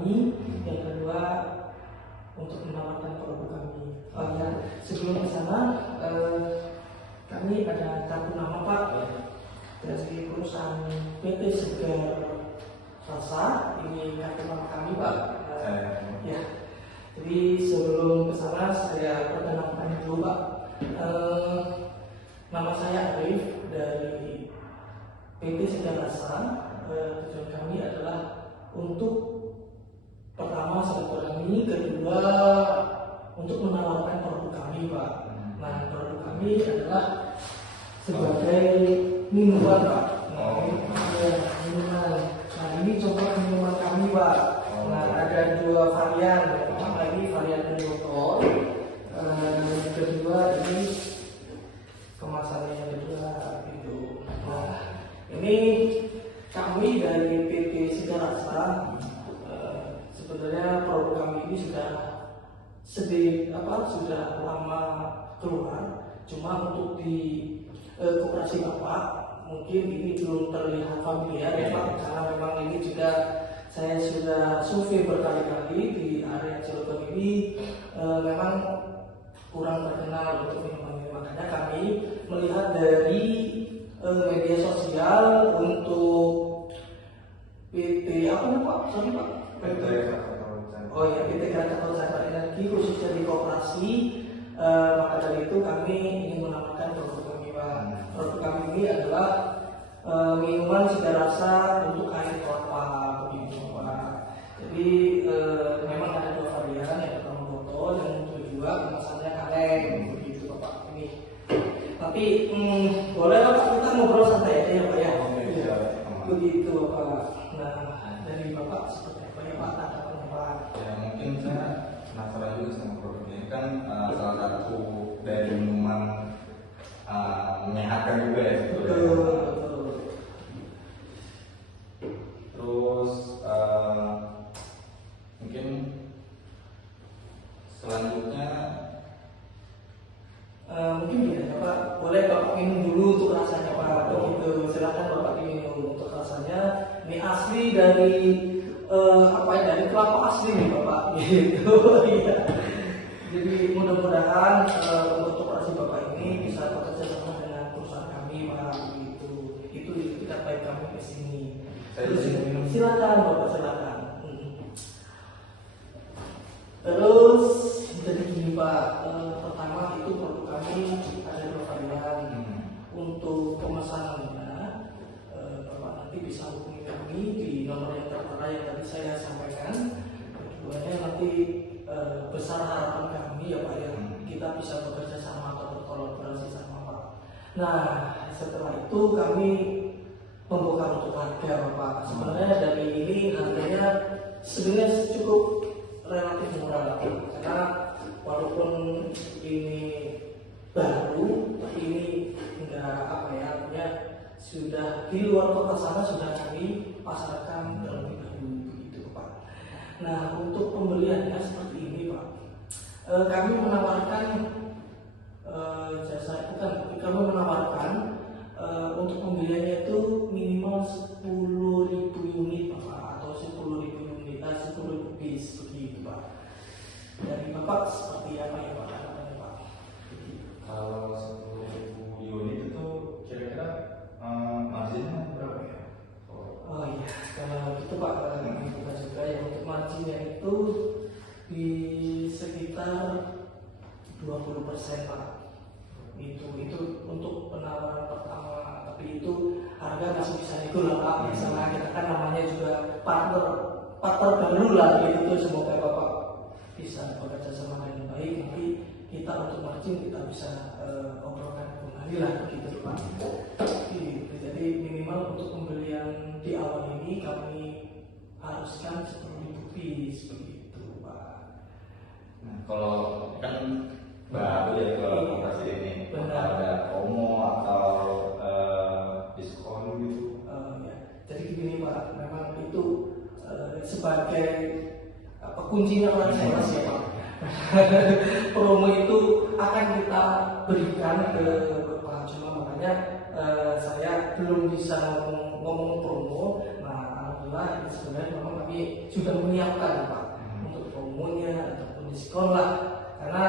kami, yang kedua untuk menawarkan produk kami. Oh ya, sebelum ke sana kami ada kartu nama Pak ya, dari perusahaan PT Segar Rasa. Ini kartu nama kami Pak. Ya, jadi sebelum ke sana saya perkenalkan dulu Pak. Nama saya Arif dari PT Segar Rasa. Tujuan kami adalah untuk pertama silaturahmi, kedua untuk menawarkan produk kami Pak. Nah, produk kami adalah sebagai minuman Pak. Minuman. Nah, ini contoh minuman kami Pak. Nah, ada dua varian. Pertama ini varian botol. Kedua ini kemasannya yang kedua itu. Nah, ini kami dari PT Segar Rasa. Sebenarnya produk kami ini sudah lama keluar, cuma untuk di koperasi Bapak mungkin ini belum terlihat familiar ya Pak, karena memang ini juga saya sudah survei berkali-kali di area Cilegon ini memang kurang terkenal untuk minuman-minuman. Makanya kami melihat dari media sosial untuk PT apa nih Pak? Sorry Pak. PT Krakatau Cakra Energi khususnya di koperasi. Maka dari itu kami ingin menawarkan produk kami Pak. Produk kami ini adalah minuman Segar Rasa untuk air kelapa begitu Pak. Jadi memang ada dua varian, yang pertama botol, yang kedua kemasannya kaleng begitu Pak. Ini tapi boleh Pak kita ngobrol santai aja ya Pak ya. Begitu Bapak. Nah, dari Bapak seperti apa ya Pak? Ya mungkin saya penasaran juga sama produk ini, kan salah satu dari minuman menyehatkan juga ya sebetulnya. Terus mungkin selanjutnya mungkin ya Pak, boleh Bapak minum dulu untuk rasanya Pak. Begitu, silakan Bapak minum untuk rasanya. Ini asli dari dari kelapa asli nih Bapak gitu. Ya. Jadi mudah-mudahan untuk operasi Bapak ini bisa bekerja sama dengan perusahaan kami Pak gitu. Itu kita baik kami ke sini. Silakan Bapak, silakan. Terus jadi gini Pak, pertama itu produk kami ada dua varian. Untuk pemesanannya Bapak nanti bisa hubungi kami di nomor yang tertera yang tadi saya sampaikan. Keduanya nanti besar harapan kami ya Pak ya, kita bisa bekerja sama atau berkolaborasi sama Pak. Nah, setelah itu kami membuka untuk harga Pak. Sebenarnya dari ini harganya sebenarnya cukup relatif murah karena walaupun ini baru, tapi ini sudah di luar kota sana sudah kami pasarkan terlebih dahulu begitu Pak. Nah, untuk pembeliannya seperti ini Pak. Kami menawarkan kami menawarkan untuk pembeliannya itu minimal 10.000 unit Pak, atau 10.000 unit, 10.000 piece begitu Pak. Dari Bapak seperti apa ya Pak? Kalau 10.000 unit itu kira-kira marginnya berapa ya? Oh iya, kalau gitu Pak, kita juga yang untuk marginnya itu di sekitar 20% Pak. Itu untuk penawaran pertama, tapi itu harga masih bisa nego lah Pak. Misalnya kita kan namanya juga partner baru lah gitu. Semoga Bapak bisa bekerja sama dengan baik. Nanti kita untuk margin kita bisa obrolkan kembali lah begitu Pak. Jadi minimal untuk pembelian di awal ini kami haruskan 10.000 piece begitu Pak. Nah, kalau kan baru ya kalau operasi ini, ada promo atau diskon gitu? Ya. Jadi begini Pak, memang itu sebagai kuncinya organisasi ya Pak. Promo itu akan kita berikan ke Bapak, cuma makanya saya belum bisa ngomong promo. Nah, alhamdulillah sebenarnya memang kami sudah menyiapkan Pak untuk promonya ataupun diskon lah, karena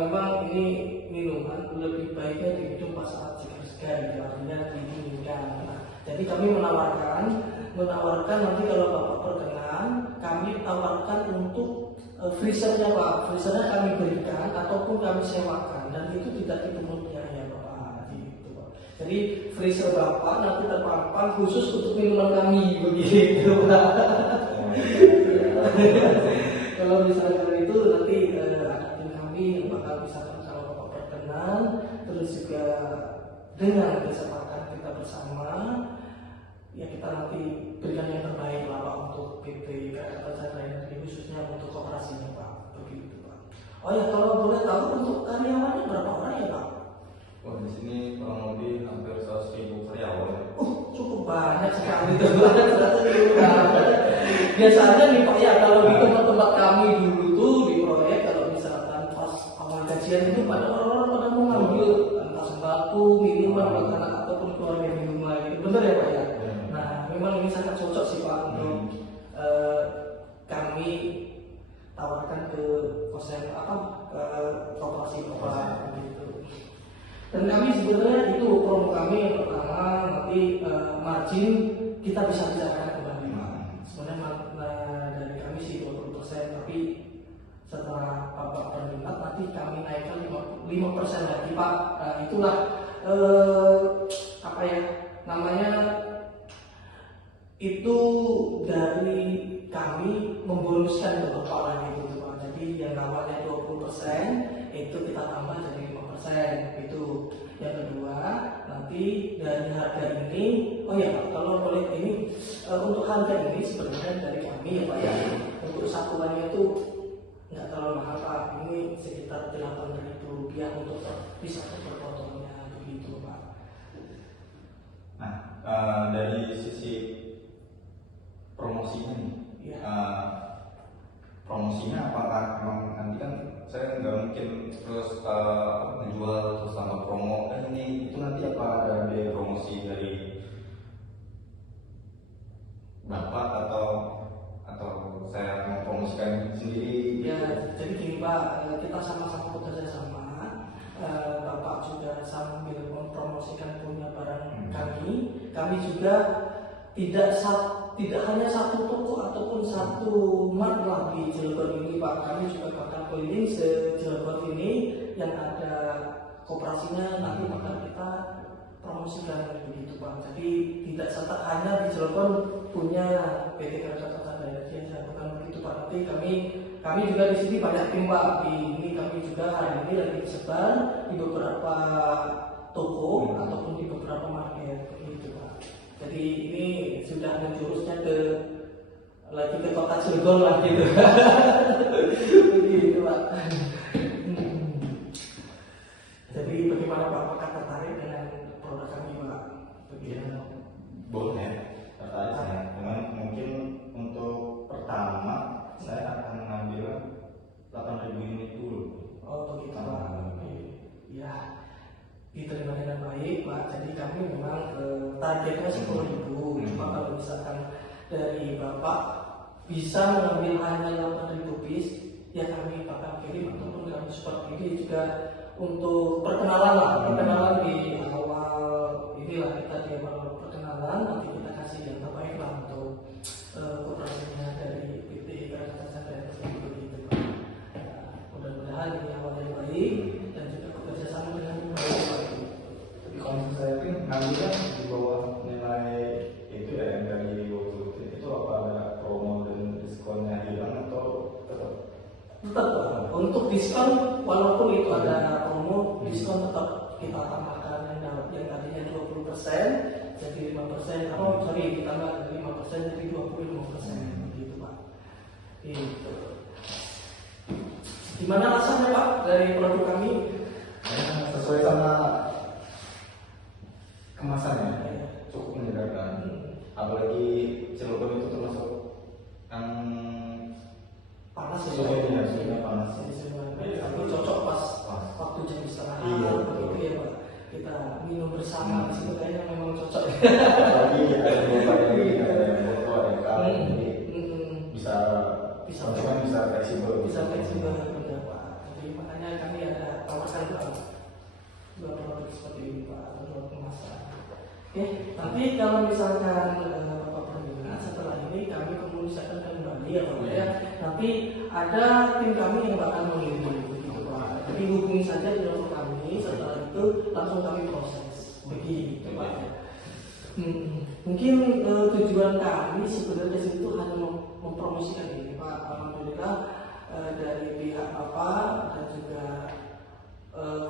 memang ini minuman lebih baiknya diminum pas saat segar-segar, artinya didinginkan. Nah, jadi kami menawarkan nanti kalau Bapak berkenan, kami tawarkan untuk freezernya Pak. Freezernya kami berikan ataupun kami sewakan, dan itu tidak dipungut biaya Bapak. Gitu, Pak. Jadi freezer Bapak nanti terpampang khusus untuk minuman kami, begitu Pak. Kalau misalkan itu nanti ada tim kami yang bakal misalkan kalau Bapak berkenan, terus juga dengan kesepakatan kita bersama, ya kita nanti berikan yang terbaik lah Pak untuk PT Krakatau Chandra Energi, khususnya untuk kooperasinya Pak, begitu Pak. Oh ya, kalau boleh tahu untuk karyawannya berapa orang ya Pak? Oh, di sini kurang lebih hampir 100.000 karyawan. Cukup banyak sekali tuh Pak. Biasanya nih Pak ya, kalau di tempat-tempat kami dulu tuh di proyek, kalau misalkan pas awal gajian itu pada orang-orang pada mau ngambil entah sembako, minuman, makanan ataupun keluarga minum lagi. Bener ya Pak ya? Nah, memang ini sangat cocok sih Pak untuk kami tawarkan ke koperasi gitu. Dan kami sebenarnya itu promo kami yang pertama, nanti margin kita bisa bicarakan kembali Pak. Sebenarnya dari kami sih 20%, tapi setelah Bapak berminat nanti kami naikkan 5% lagi Pak. Itulah apa ya namanya, itu dari kami membonuskan ke Bapak lagi gitu Pak. Jadi yang awalnya 20% itu kita tambah jadi 5%. Itu yang kedua, nanti dari harga ini, oh ya Pak, kalau boleh ini untuk harga ini sebenarnya dari kami ya Pak ya, untuk satuannya itu nggak terlalu mahal Pak, ini sekitar 8.000 rupiah untuk bisa berpotongnya begitu Pak. Nah, dari sisi promosinya nih, promosinya apakah memang nanti kan saya nggak mungkin terus menjual terus tambah promo, ini itu nanti apa ada biaya promosi dari Bapak atau saya mempromosikan sendiri? Ya, jadi gini Pak, kita sama-sama bekerja sama. Bapak juga sambil mempromosikan punya barang kami juga tidak hanya satu toko ataupun satu mart lah di Cilegon ini Pak. Kami juga bakal keliling se-Cilegon ini yang ada kooperasinya, nanti bakal kita promosikan begitu Pak. Jadi tidak hanya di Cilegon punya PT Krakatau Chandra Energi saja, bukan begitu Pak. Nanti kami juga di sini banyak tim Pak. Ini kami juga hari ini lagi tersebar di beberapa toko ataupun di beberapa market begitu Pak. Jadi ini sudah menjurusnya lagi ke kota Cilegon lah gitu. Begitu Pak. Jadi bagaimana Pak, apakah tertarik dengan produk kami Pak? Begitu. Boleh, tertarik saya. Cuman mungkin untuk pertama saya akan mengambil 8.000 unit dulu. Oh begitu Pak. Ya, diterima dengan baik Pak. Jadi kami memang targetnya 10.000. Cuma kalau misalkan dari Bapak bisa mengambil hanya 8.000 piece, ya kami bakal kirim ataupun kami seperti ini juga untuk perkenalan di awal inilah, kita di awal perkenalan nanti kita kasih yang terbaik lah untuk kooperasinya dari PT Krakatau Chandra Energi begitu Pak. Mudah-mudahan ini awal yang baik dan juga bekerjasama dengan baik Pak. Tapi kalau saya kan ngambilnya di bawah nilai itu ya, yang dari 20 itu apa ada promo dan diskonnya hilang atau tetap? Tetap Pak. Untuk diskon walaupun itu ada promo, diskon tetap kita tambahkan yang tadinya 20% jadi 5%. Ditambah dari 5% jadi 25% begitu Pak. Itu. Gimana rasanya Pak dari produk kami? Sesuai sama kemasannya, cukup menyegarkan. Apalagi Cilegon itu termasuk yang panas ya, suhunya panas. Tapi cocok pas waktu jam istirahat begitu ya Pak. Kita minum bersama di situ kayaknya memang cocok. Apalagi kita ada beberapa yang kita ada yang foto, ada yang kalian, jadi Cuman bisa fleksibel. Bisa fleksibel benar Pak. Jadi makanya kami ada tawarkan dua produk seperti ini Pak, untuk kemasan. Oke, nanti kalau misalkan Bapak berminat setelah ini kami komunikasikan kembali ya Pak ya. Nanti ada tim kami yang bakal mengirim begitu Pak. Jadi hubungi saja dengan kami, setelah itu langsung kami proses begitu Pak. Mungkin tujuan kami sebenarnya itu hanya mempromosikan ini Pak. Alhamdulillah dari pihak Bapak dan juga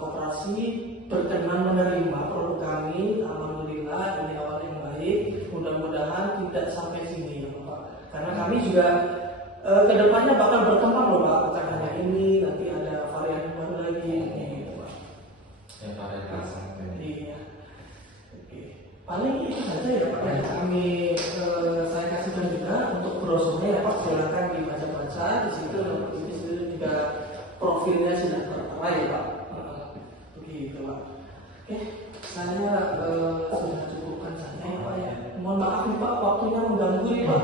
koperasi berkenan menerima produk kami. Alhamdulillah ini awal yang baik. Mudah-mudahan tidak sampai sini ya Pak. Karena kami juga kedepannya bakal berkembang loh Pak. Bukan hanya ini, nanti ada varian baru lagi gitu Pak. Ya varian pasang. Iya. Paling itu saja ya Pak yang kami saya kasihkan juga untuk brosurnya ya Pak, silakan dibaca-baca di situ juga profilnya sudah tertera ya Pak. Begitu Pak. Oke, saya sudah cukupkan saja ya Pak ya. Mohon maaf nih Pak, waktunya mengganggu nih Pak.